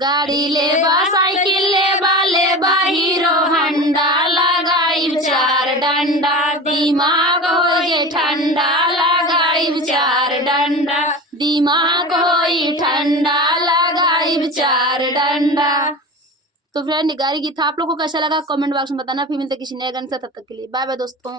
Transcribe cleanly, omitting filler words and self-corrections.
गाड़ी लेबा साइकिल लेबा हीरो हंडा लगाई चार डंडा दिमाग हो जे ठंडा लगाई चार डंडा दिमाग होई ठंडा लगाई चार डंडा। तो फ्रेंड गाड़ी गीत था आप लोग को कैसा लगा कमेंट बॉक्स में बताना। फिर मिलते किसी नए गाने से, तब तक के लिए बाय बाय दोस्तों।